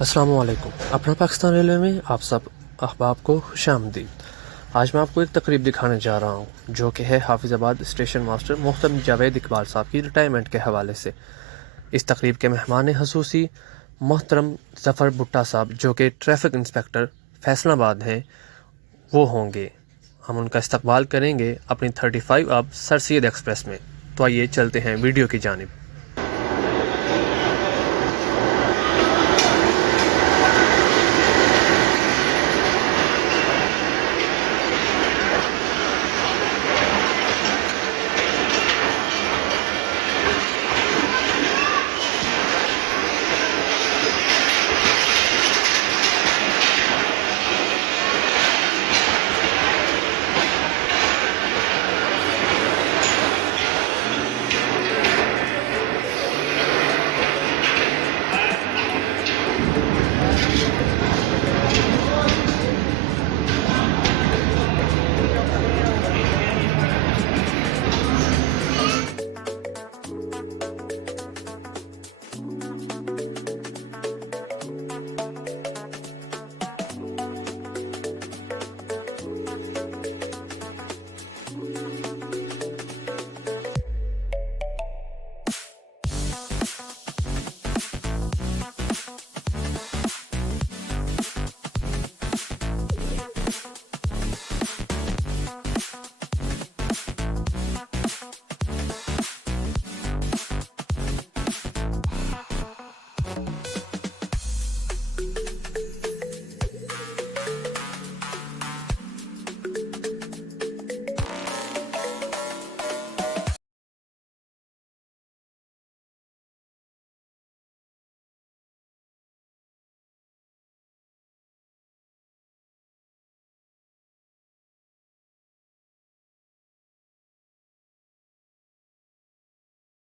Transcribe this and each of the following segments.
السلام علیکم. اپنا پاکستان ریلوے میں آپ سب احباب کو خوش آمدید. آج میں آپ کو ایک تقریب دکھانے جا رہا ہوں جو کہ ہے حافظ آباد اسٹیشن ماسٹر محترم جاوید اقبال صاحب کی ریٹائرمنٹ کے حوالے سے. اس تقریب کے مہمان خصوصی محترم ظفر بھٹا صاحب جو کہ ٹریفک انسپکٹر فیصل آباد ہیں وہ ہوں گے. ہم ان کا استقبال کریں گے اپنی 35 اب سر سید ایکسپریس میں. تو آئیے چلتے ہیں ویڈیو کی جانب.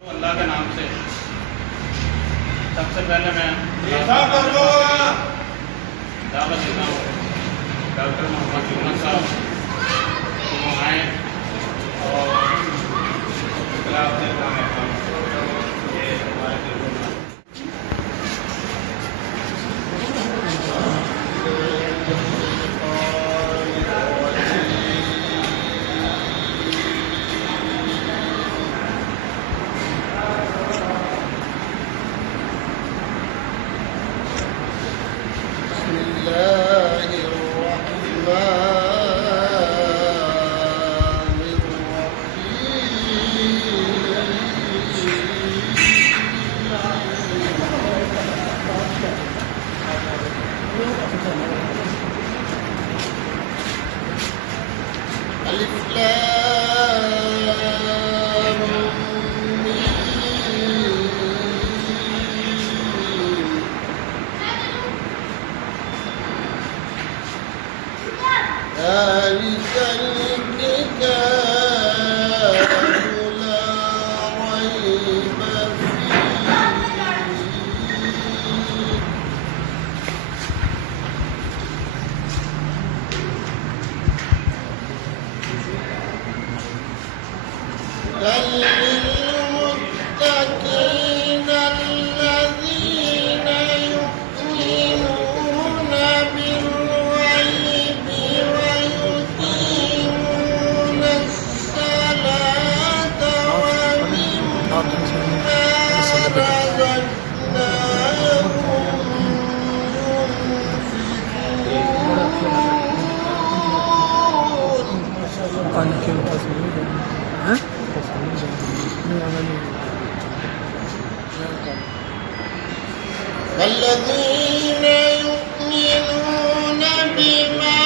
اللہ کے نام سے سب سے پہلے میں دعوت دیتا ہوں ڈاکٹر محمد یونس صاحب وہ آئیں اور خلاف دیتا ہے یہ ہمارے دلوں میں والذين يؤمنون بما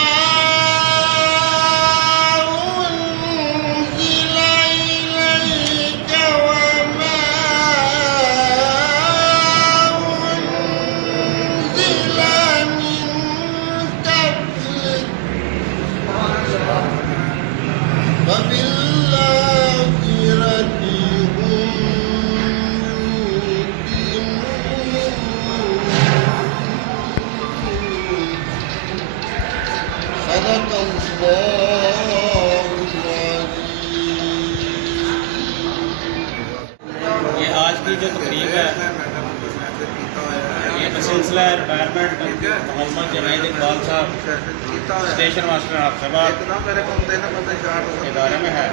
أنزل إليك وما أنزل من قبلك وبالآخرة هم صدق الله یہ آج کی جو تقریب ہے یہ सिलसिला रिटायरमेंट मोहम्मद जवेद इकबाल साहब स्टेशन मास्टर आफसाबाद इदारे में है।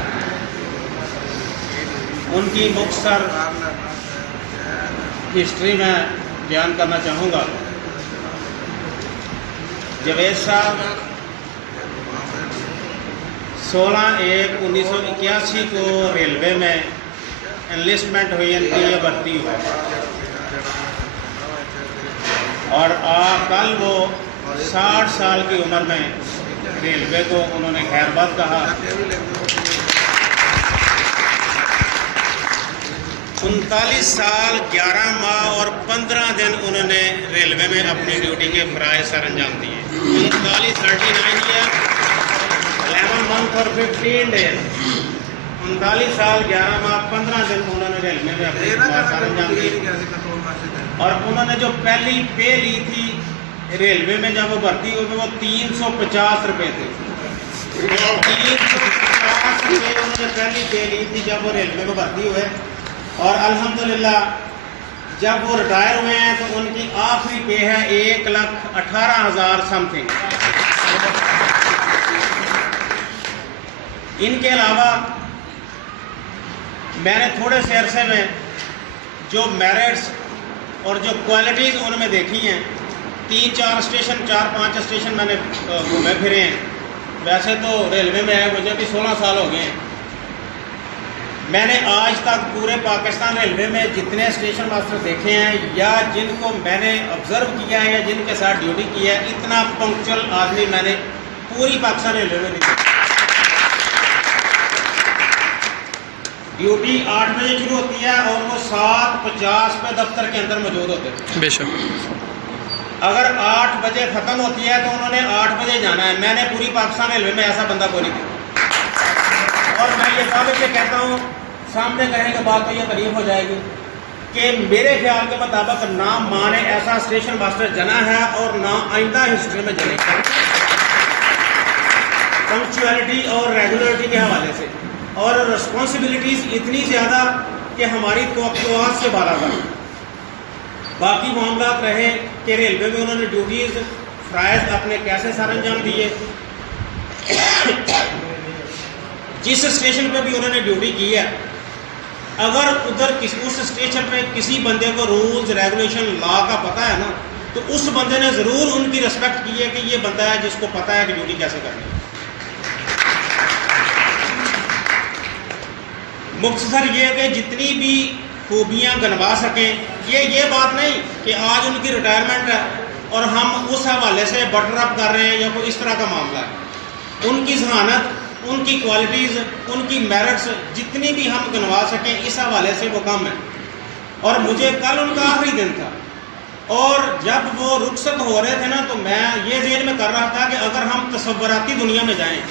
उनकी मुख्तसर हिस्ट्री में बयान करना चाहूँगा। जवेद साहब 16/1/1981 को रेलवे में एनलिस्टमेंट हुई, इनकी ये भर्ती हुआ और कल वो 60 साल की उम्र में रेलवे को उन्होंने खैरबाद कहा। 39 साल 11 माह और 15 दिन उन्होंने रेलवे में अपनी ड्यूटी के फ़राइज़ सर अंजाम दिए। 39 ईयर 11 मंथ और 15 डेज, 39 साल 11 माह 15 दिन उन्होंने रेलवे में अपनी सर अंजाम दिए। और उन्होंने जो पहली पे ली थी रेलवे में जब वो भर्ती हुई वो 350 रुपये थे। 350 रुपये उन्होंने पहली पे ली थी जब वो रेलवे में भर्ती हुए। और अल्हम्दुलिल्लाह जब वो रिटायर हुए हैं तो उनकी आखिरी पे है 1,18,000 समथिंग। इनके अलावा मैंने थोड़े से अरसे में जो मेरिट्स और जो क्वालिटीज़ उनमें देखी हैं, 3-4 स्टेशन 4-5 स्टेशन मैंने घूमे फिरे हैं। वैसे तो रेलवे में है मुझे भी 16 साल हो गए हैं। मैंने आज तक पूरे पाकिस्तान रेलवे में जितने स्टेशन मास्टर देखे हैं या जिनको मैंने ऑब्ज़र्व किया है या जिनके साथ ड्यूटी की है, इतना पंक्चुअल आदमी मैंने पूरी पाकिस्तान रेलवे में नहीं देखा। ड्यूटी 8 बजे शुरू होती है और वो 7:50 पे दफ्तर के अंदर मौजूद होते हैं। बेशक। अगर 8 बजे ख़त्म होती है तो उन्होंने 8 बजे जाना है। मैंने पूरी पाकिस्तान रेलवे में ऐसा बंदा कोई नहीं देखा। और मैं ये दावे से कहता हूँ, सामने कहेंगे बात तो ये तारीफ हो जाएगी कि मेरे ख्याल के मुताबिक ना माँ ने ऐसा स्टेशन मास्टर जना है और ना आइंदा हिस्ट्री में जनेगा, पंक्चुअलिटी और रेगुलरिटी के हवाले से। और रिस्पॉन्सिबिलिटीज़ इतनी ज़्यादा कि हमारी तवक्कुआत से बाला था। बाकी मामलात रहे कि रेलवे में उन्होंने ड्यूटीज़ फ़राइज़ अपने कैसे सर अंजाम दिए। जिस स्टेशन पे भी उन्होंने ड्यूटी की है, अगर उधर उस स्टेशन पे किसी बंदे को रूल्स रेगुलेशन लॉ का पता है ना, तो उस बंदे ने ज़रूर उनकी रिस्पेक्ट की है कि ये बंदा है जिसको पता है कि ड्यूटी कैसे करनी है। मुख्तसर ये कि जितनी भी खूबियाँ गनवा सकें, ये बात नहीं कि आज उनकी रिटायरमेंट है और हम उस हवाले से बटर अप कर रहे हैं या कोई इस तरह का मामला है। उनकी जहानत, उनकी क्वालिटीज़, उनकी मेरिट्स जितनी भी हम गनवा सकें इस हवाले से वो कम है। और मुझे कल उनका आखिरी दिन था और जब वो रुखसत हो रहे थे ना, तो मैं ये ज़हन में कर रहा था कि अगर हम तसव्वुराती दुनिया में जाएं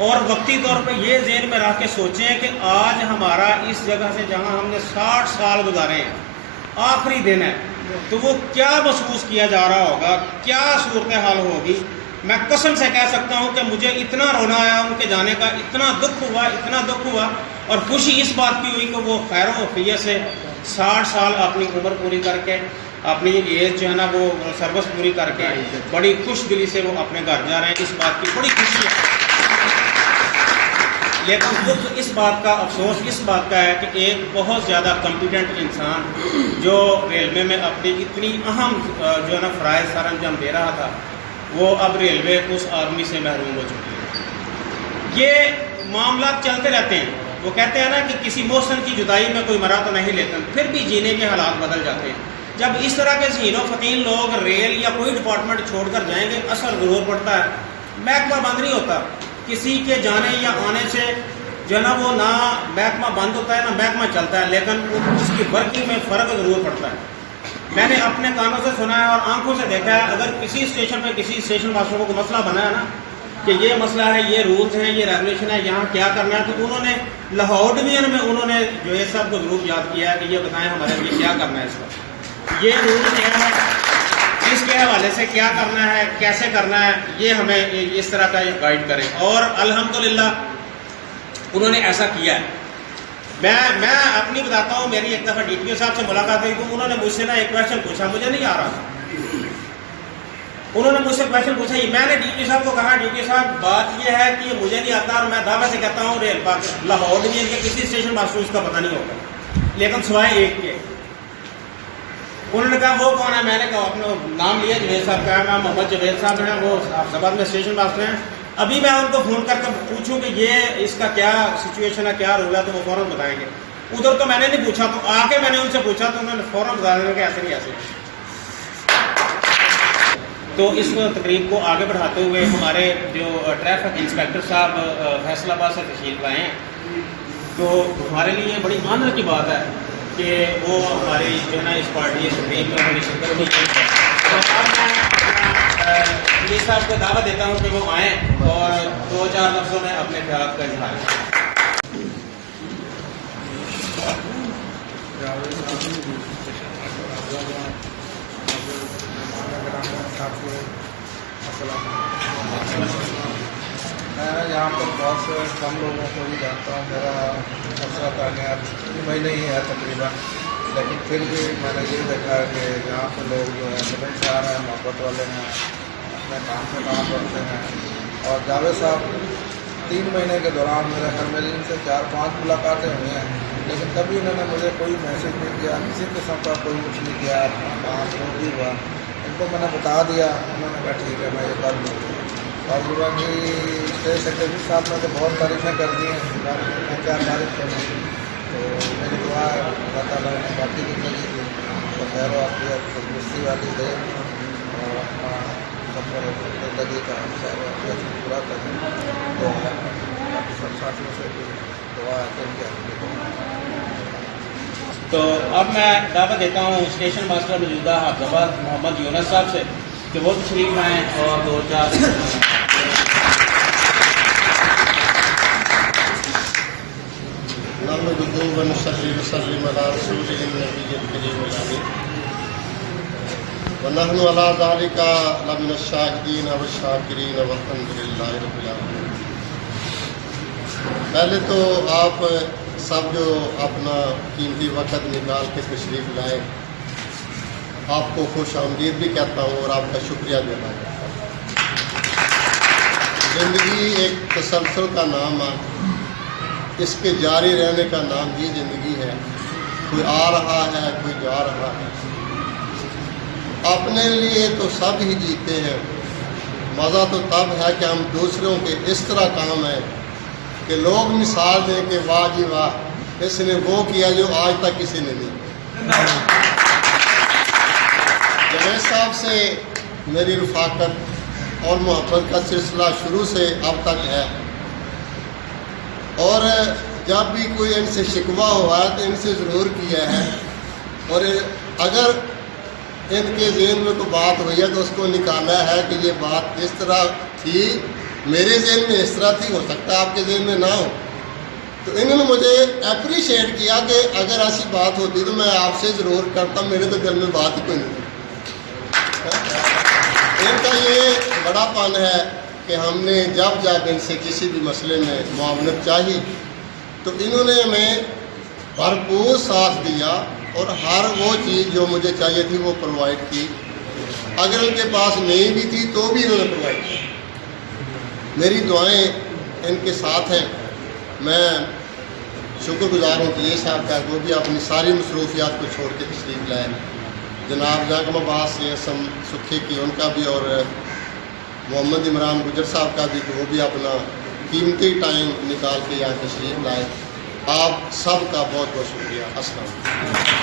और वक्ती तौर पे ये ज़हन में रख के सोचें कि आज हमारा इस जगह से जहाँ हमने 60 साल गुजारे हैं आखिरी दिन है, तो वो क्या महसूस किया जा रहा होगा, क्या सूरत हाल होगी। मैं कसम से कह सकता हूँ कि मुझे इतना रोना आया उनके जाने का, इतना दुख हुआ और खुशी इस बात की हुई कि वो खैर वफियत से 60 साल अपनी उम्र पूरी करके, अपनी एज जो है ना वो सर्विस पूरी करके बड़ी खुश दिली से वो अपने घर जा रहे हैं। इस बात की बड़ी खुशी है। लेकिन दुख इस बात का, अफसोस इस बात का है कि एक बहुत ज़्यादा कॉम्पिटेंट इंसान जो रेलवे में अपनी इतनी अहम जो है ना फ़राइज़ सर अंजाम दे रहा था, वो अब रेलवे उस आदमी से महरूम हो चुकी है। ये मामला चलते रहते हैं। वो कहते हैं ना कि किसी मौसम की जुदाई में कोई मरा तो नहीं लेकिन फिर भी जीने के हालात बदल जाते हैं। जब इस तरह के ज़हीनो फ़तीन लोग रेल या कोई डिपार्टमेंट छोड़कर जाएंगे, असर ज़रूर पड़ता है। महकमा बंद नहीं होता, किसी के जाने या आने से जो है ना वो ना महकमा बंद होता है ना महकमा चलता है, लेकिन उसकी वर्किंग में फ़र्क ज़रूर पड़ता है। मैंने अपने कानों से सुना है और आंखों से देखा है। अगर किसी स्टेशन पे किसी स्टेशन मास्टर को मसला बना है ना कि ये मसला है, ये रूल्स हैं, ये रेगुलेशन है, यहाँ क्या करना है, तो उन्होंने लाहौर डिवीजन में उन्होंने जो है सबको ज़रूर याद किया है कि ये बताएं हमारे लिए क्या करना है, इसका ये रूल क्या है, इसके हवाले से क्या करना है, कैसे करना है, ये हमें इस तरह का गाइड करें। और अल्हम्दुलिल्लाह उन्होंने ऐसा किया है। मैं अपनी बताता हूँ, मेरी एक दफ़ा DTO साहब से मुलाकात हुई तो उन्होंने मुझसे ना एक क्वेश्चन पूछा, मुझे नहीं आ रहा था। انہوں نے مجھ سے کویشچن پوچھا، میں نے ڈی پی صاحب کو کہا ڈی پی صاحب بات یہ ہے کہ یہ مجھے نہیں آتا اور میں دعوے سے کہتا ہوں ریل پارک لاہور ڈویژن کے کسی اسٹیشن ماسٹر اس کا پتہ نہیں ہوگا لیکن سوائے ایک کے۔ انہوں نے کہا وہ کون ہے؟ میں نے کہا اپنا نام لیا جوید صاحب کا ہے، میں محمد جوید صاحب ہیں، وہ حافظ آباد میں اسٹیشن ماسٹر ہیں۔ ابھی میں ان کو فون کر کے پوچھوں کہ یہ اس کا کیا سچویشن ہے، کیا رول ہے، تو وہ فوراً بتائیں گے۔ ادھر تو میں نے نہیں پوچھا، تو آ کے میں نے ان سے پوچھا تو انہوں نے فوراً بتا دیا کہ ایسے نہیں ایسے۔ تو اس تقریب کو آگے بڑھاتے ہوئے ہمارے جو ٹریفک انسپیکٹر صاحب فیصل آباد سے تشریف لائے ہیں، تو ہمارے لیے بڑی آنر کی بات ہے کہ وہ ہماری جو ہے نا اس پارٹی اس تقریب میں ہماری شرکت کی ہے۔ تو اب میں علی صاحب کو دعوت دیتا ہوں کہ وہ آئیں اور 2-4 لفظوں میں اپنے خیالات کا اظہار کریں۔ میں یہاں پر بہت سے کم لوگوں کو ہی جانتا ہوں، میرا عرصہ تعینات 3 مہینے ہی ہے تقریباً، لیکن پھر بھی میں نے یہ دیکھا ہے کہ یہاں پہ لوگ جو ہیں ملنسار ہیں، محبت والے ہیں، اپنے کام سے کام کرتے ہیں۔ اور جاوید صاحب 3 مہینے کے دوران میرے گھر میں ان سے 4-5 ملاقاتیں ہوئی ہیں، لیکن کبھی انہوں نے مجھے کوئی میسج نہیں کیا، کسی قسم کا کوئی کچھ نہیں کیا، اپنا کام جو بھی ہوا ان کو میں نے بتا دیا، انہوں نے کہا ٹھیک ہے میں یہ کر لوں۔ اور باقی اسٹیٹ سیکریٹری صاحب نے تو بہت تعریفیں کر دی ہیں، میں کیا تعریف کروں، تو میری دعا ہے اللہ تعالیٰ نے باقی زندگی کی تو خیر و عافیت تندرستی والی دے اور اپنا سفر زندگی کا خیر و عافیت پورا کریں۔ دعا ہے باقی سب ساتھیوں سے بھی دعا ہے کہ ان کی تو اب میں دعوت دیتا ہوں اسٹیشن ماسٹر موجودہ حافظ آباد محمد یونس صاحب سے کہ وہ تشریف لائیں اور 2-4 نحمده ونصلي وسلم على رسوله النبي الكريم الأمين ونحن على ذلك لمن الشاهدين والشاكرين والحمد لله رب العالمين۔ پہلے تو آپ سب جو اپنا قیمتی وقت نکال کے تشریف لائے، آپ کو خوش آمدید بھی کہتا ہوں اور آپ کا شکریہ بھی ادا کرتا ہوں۔ زندگی ایک تسلسل کا نام ہے، اس کے جاری رہنے کا نام ہی زندگی ہے۔ کوئی آ رہا ہے، کوئی جا رہا ہے۔ اپنے لیے تو سب ہی جیتے ہیں، مزہ تو تب ہے کہ ہم دوسروں کے اس طرح کام ہیں کہ لوگ مثال دیں کہ واہ جی واہ اس نے وہ کیا جو آج تک کسی نے نہیں۔ جوید صاحب سے میری رفاقت اور محبت کا سلسلہ شروع سے اب تک ہے، اور جب بھی کوئی ان سے شکوہ ہوا ہے تو ان سے ضرور کیا ہے، اور اگر ان کے ذہن میں کوئی بات ہوئی ہے تو اس کو نکالا ہے کہ یہ بات اس طرح تھی، میرے ذہن میں اس طرح تھی، ہو سکتا ہے آپ کے ذہن میں نہ ہو۔ تو انہوں نے مجھے اپریشیٹ کیا کہ اگر ایسی بات ہوتی تو میں آپ سے ضرور کرتا، میرے تو دل میں بات ہی کوئی نہیں۔ ان کا یہ بڑا پن ہے کہ ہم نے جب ان سے کسی بھی مسئلے میں معاونت چاہی تو انہوں نے ہمیں بھرپور ساتھ دیا اور ہر وہ چیز جو مجھے چاہیے تھی وہ پرووائڈ کی، اگر ان کے پاس نہیں بھی تھی تو بھی انہوں نے پرووائڈ کی۔ میری دعائیں ان کے ساتھ ہیں۔ میں شکر گزار ہوں کہ یہ صاحب کا وہ بھی اپنی ساری مصروفیات کو چھوڑ کے تشریف لائے، جناب جاکم آباد سے اسم سکھی کی ان کا بھی، اور محمد عمران گجر صاحب کا بھی، کہ وہ بھی اپنا قیمتی ٹائم نکال کے یہاں تشریف لائے۔ آپ سب کا بہت بہت شکریہ۔ السلام علیکم۔